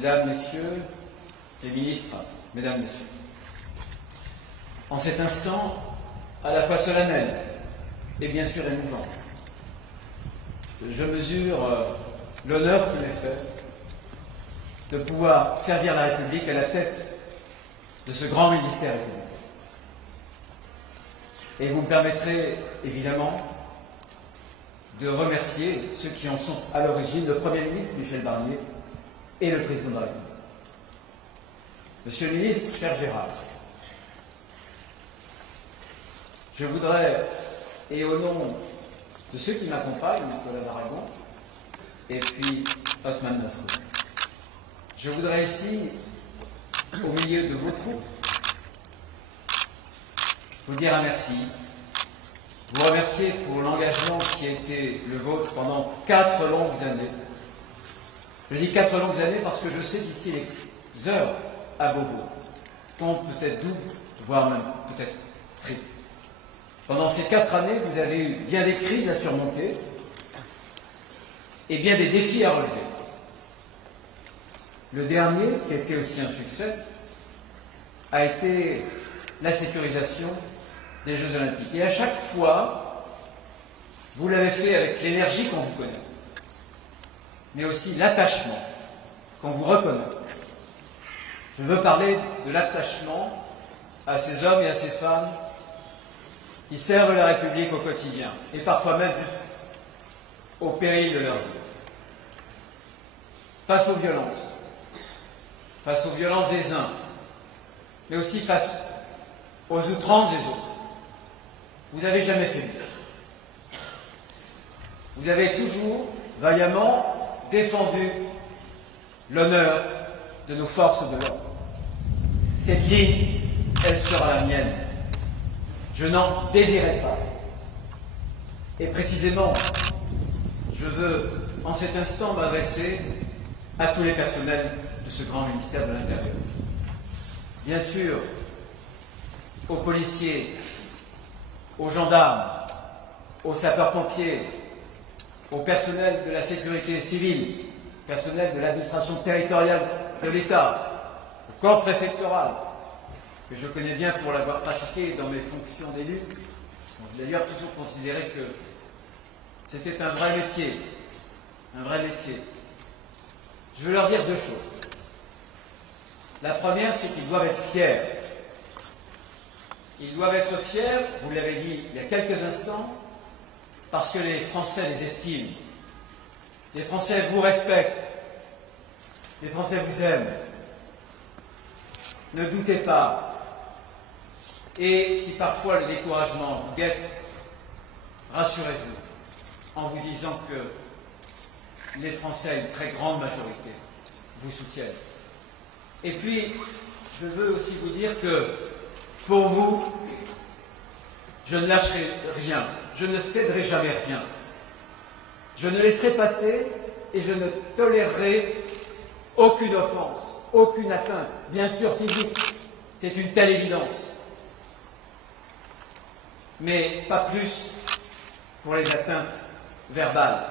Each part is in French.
Mesdames, Messieurs, les ministres, Mesdames, Messieurs, en cet instant, à la fois solennel et bien sûr émouvant, je mesure l'honneur qui m'est fait de pouvoir servir la République à la tête de ce grand ministère républicain. Et vous me permettrez évidemment de remercier ceux qui en sont à l'origine, le Premier ministre Michel Barnier et le Président de la République. Monsieur le ministre, cher Gérard, je voudrais, et au nom de ceux qui m'accompagnent, Nicolas Daragon et puis Othman Nasri, je voudrais ici, au milieu de vos troupes, vous dire un merci, vous remercier pour l'engagement qui a été le vôtre pendant 4 longues années. Je dis 4 longues années parce que je sais qu'ici les heures à Beauvau comptent peut-être double, voire même peut-être triple. Pendant ces 4 années, vous avez eu bien des crises à surmonter et bien des défis à relever. Le dernier, qui a été aussi un succès, a été la sécurisation des Jeux Olympiques. Et à chaque fois, vous l'avez fait avec l'énergie qu'on vous connaît, mais aussi l'attachement qu'on vous reconnaît. Je veux parler de l'attachement à ces hommes et à ces femmes qui servent la République au quotidien, et parfois même au péril de leur vie. Face aux violences des uns, mais aussi face aux outrances des autres, vous n'avez jamais fait mieux. Vous avez toujours vaillamment défendu l'honneur de nos forces de l'ordre. Cette ligne, elle sera la mienne. Je n'en dévierai pas. Et précisément, je veux en cet instant m'adresser à tous les personnels de ce grand ministère de l'Intérieur. Bien sûr, aux policiers, aux gendarmes, aux sapeurs-pompiers, au personnel de la sécurité civile, personnel de l'administration territoriale de l'État, au corps préfectoral, que je connais bien pour l'avoir pratiqué dans mes fonctions d'élu. J'ai d'ailleurs toujours considéré que c'était un vrai métier, un vrai métier. Je veux leur dire 2 choses. La première, c'est qu'ils doivent être fiers. Ils doivent être fiers, vous l'avez dit il y a quelques instants, parce que les Français les estiment. Les Français vous respectent. Les Français vous aiment. Ne doutez pas. Et si parfois le découragement vous guette, rassurez-vous en vous disant que les Français, à une très grande majorité, vous soutiennent. Et puis, je veux aussi vous dire que, pour vous, je ne lâcherai rien, je ne céderai jamais rien. Je ne laisserai passer et je ne tolérerai aucune offense, aucune atteinte, bien sûr physique, c'est une telle évidence. Mais pas plus pour les atteintes verbales.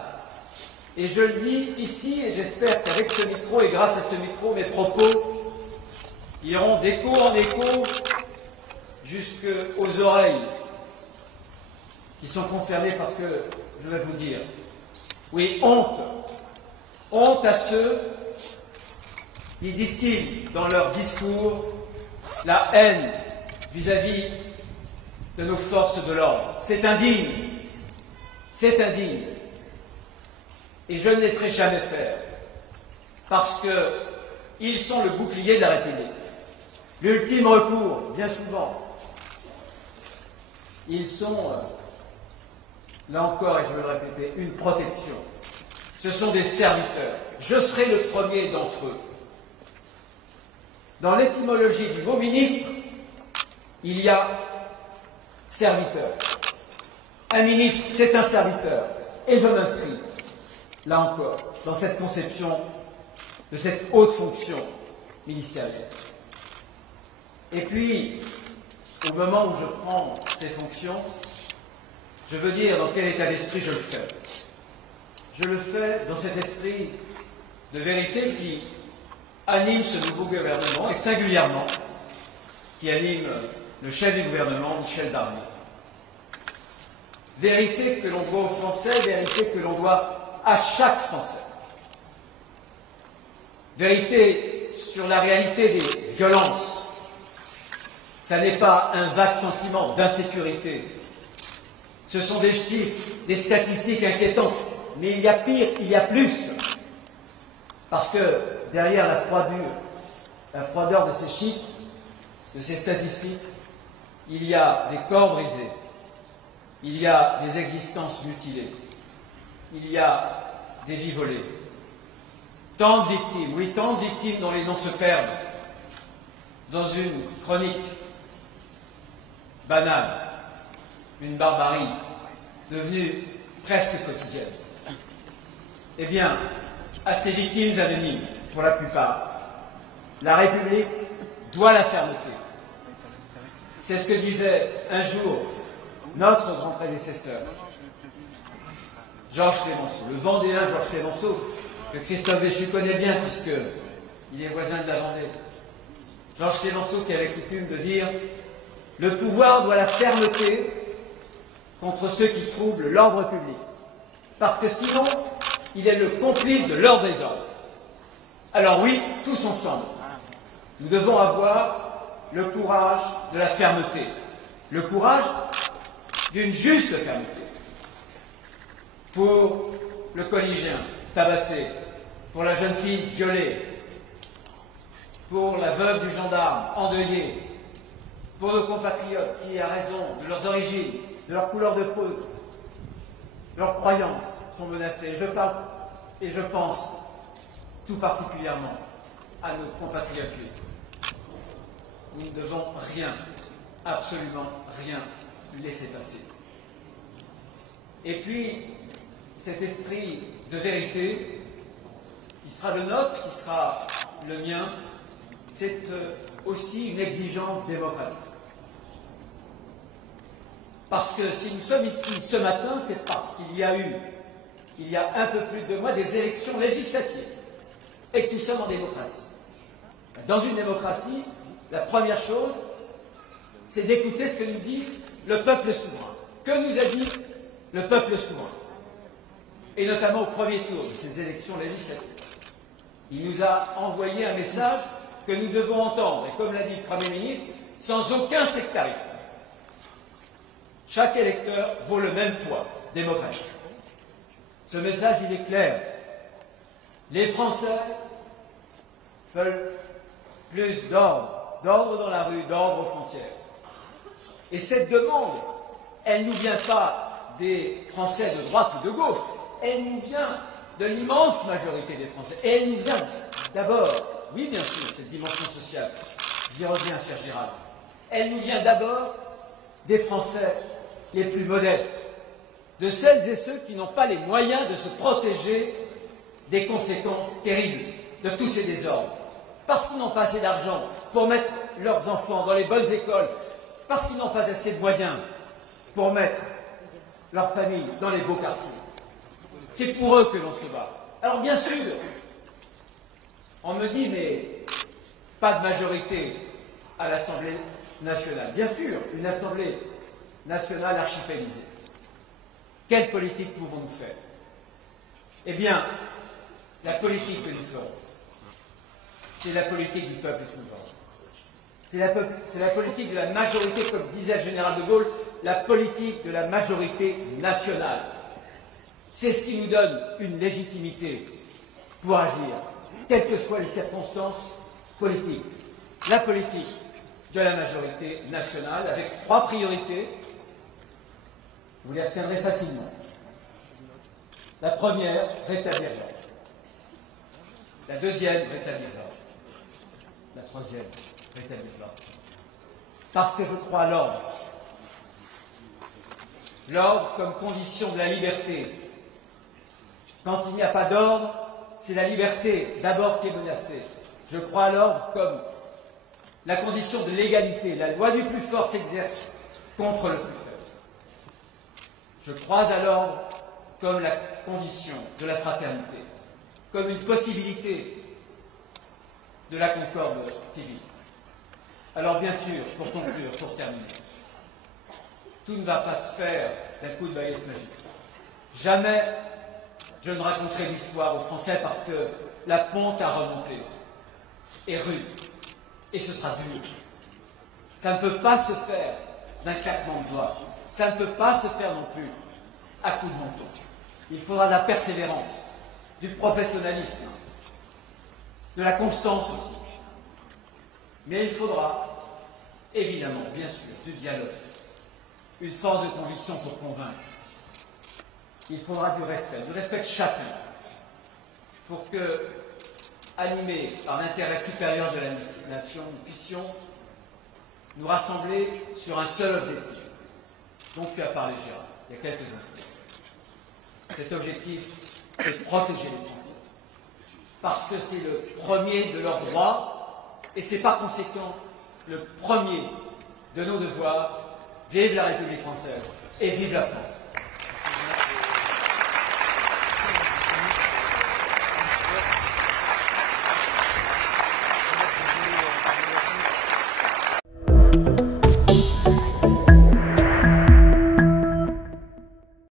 Et je le dis ici, et j'espère qu'avec ce micro, et grâce à ce micro, mes propos iront d'écho en écho jusqu'aux oreilles qui sont concernées, parce que je vais vous dire, oui, honte. Honte à ceux qui distillent dans leur discours la haine vis-à-vis de nos forces de l'ordre. C'est indigne. C'est indigne. Et je ne laisserai jamais faire. Parce qu'ils sont le bouclier de la République. L'ultime recours, bien souvent. Ils sont, là encore, et je veux le répéter, une protection. Ce sont des serviteurs. Je serai le premier d'entre eux. Dans l'étymologie du mot ministre, il y a serviteur. Un ministre, c'est un serviteur. Et je m'inscris, là encore, dans cette conception de cette haute fonction ministérielle. Et puis, au moment où je prends ces fonctions, je veux dire dans quel état d'esprit je le fais. Je le fais dans cet esprit de vérité qui anime ce nouveau gouvernement, et singulièrement qui anime le chef du gouvernement, Michel Barnier. Vérité que l'on doit aux Français, vérité que l'on doit à chaque Français. Vérité sur la réalité des violences. Ça n'est pas un vague sentiment d'insécurité. Ce sont des chiffres, des statistiques inquiétantes. Mais il y a pire, il y a plus. Parce que derrière la froideur de ces chiffres, de ces statistiques, il y a des corps brisés, il y a des existences mutilées, il y a des vies volées. Tant de victimes, oui, tant de victimes dont les noms se perdent dans une chronique banale, une barbarie devenue presque quotidienne. Eh bien, à ces victimes anonymes, pour la plupart, la République doit la fermeté. C'est ce que disait un jour notre grand prédécesseur, Georges Clemenceau, le Vendéen Georges Clemenceau, que Christophe Béchu connaît bien puisqu'il est voisin de la Vendée. Georges Clemenceau qui avait coutume de dire « Le pouvoir doit la fermeté contre ceux qui troublent l'ordre public, parce que sinon, il est le complice de leur désordre. » Alors oui, tous ensemble, nous devons avoir le courage de la fermeté, le courage d'une juste fermeté. Pour le collégien tabassé, pour la jeune fille violée, pour la veuve du gendarme endeuillée, pour nos compatriotes qui, à raison de leurs origines, de leur couleur de peau, de leurs croyances, sont menacés. Je parle et je pense tout particulièrement à nos compatriotes juifs. Nous ne devons rien, absolument rien, laisser passer. Et puis, cet esprit de vérité, qui sera le nôtre, qui sera le mien, c'est aussi une exigence démocratique. Parce que si nous sommes ici ce matin, c'est parce qu'il y a eu, il y a un peu plus de 2 mois, des élections législatives, et que nous sommes en démocratie. Dans une démocratie, la première chose, c'est d'écouter ce que nous dit le peuple souverain. Que nous a dit le peuple souverain? Et notamment au premier tour de ces élections législatives. Il nous a envoyé un message que nous devons entendre, et comme l'a dit le Premier ministre, sans aucun sectarisme. Chaque électeur vaut le même poids démocratique. Ce message, il est clair. Les Français veulent plus d'ordre, d'ordre dans la rue, d'ordre aux frontières. Et cette demande, elle ne nous vient pas des Français de droite ou de gauche, elle nous vient de l'immense majorité des Français. Et elle nous vient d'abord, oui bien sûr, cette dimension sociale, j'y reviens, cher Gérald, elle nous vient d'abord des Français les plus modestes, de celles et ceux qui n'ont pas les moyens de se protéger des conséquences terribles de tous ces désordres, parce qu'ils n'ont pas assez d'argent pour mettre leurs enfants dans les bonnes écoles, parce qu'ils n'ont pas assez de moyens pour mettre leur famille dans les beaux quartiers. C'est pour eux que l'on se bat. Alors bien sûr, on me dit, mais pas de majorité à l'Assemblée nationale. Bien sûr, une Assemblée nationale archipélisée. Quelle politique pouvons-nous faire? Eh bien, la politique que nous ferons, c'est la politique du peuple souverain. C'est la politique de la majorité, comme disait le général de Gaulle, la politique de la majorité nationale. C'est ce qui nous donne une légitimité pour agir, quelles que soient les circonstances politiques. La politique de la majorité nationale, avec 3 priorités, vous les retiendrez facilement. La première, rétablir l'ordre. La deuxième, rétablir l'ordre. La troisième, rétablir l'ordre. Parce que je crois à l'ordre. L'ordre comme condition de la liberté. Quand il n'y a pas d'ordre, c'est la liberté d'abord qui est menacée. Je crois à l'ordre comme la condition de l'égalité. La loi du plus fort s'exerce contre le plus faible. Je crois à l'ordre comme la condition de la fraternité, comme une possibilité de la concorde civile. Alors bien sûr, pour conclure, pour terminer, tout ne va pas se faire d'un coup de baguette magique. Jamais je ne raconterai l'histoire aux Français parce que la pente à remonter est rude et ce sera dur. Ça ne peut pas se faire d'un claquement de doigts. Ça ne peut pas se faire non plus à coups de menton. Il faudra de la persévérance, du professionnalisme, de la constance aussi. Mais il faudra, évidemment, bien sûr, du dialogue, une force de conviction pour convaincre. Il faudra du respect de chacun, pour que, animés par l'intérêt supérieur de la nation, nous puissions nous rassembler sur un seul objectif, dont tu as parlé, Gérard, il y a quelques instants. Cet objectif, c'est de protéger les Français, parce que c'est le premier de leurs droits, et c'est par conséquent le premier de nos devoirs. Vive la République française et vive la France.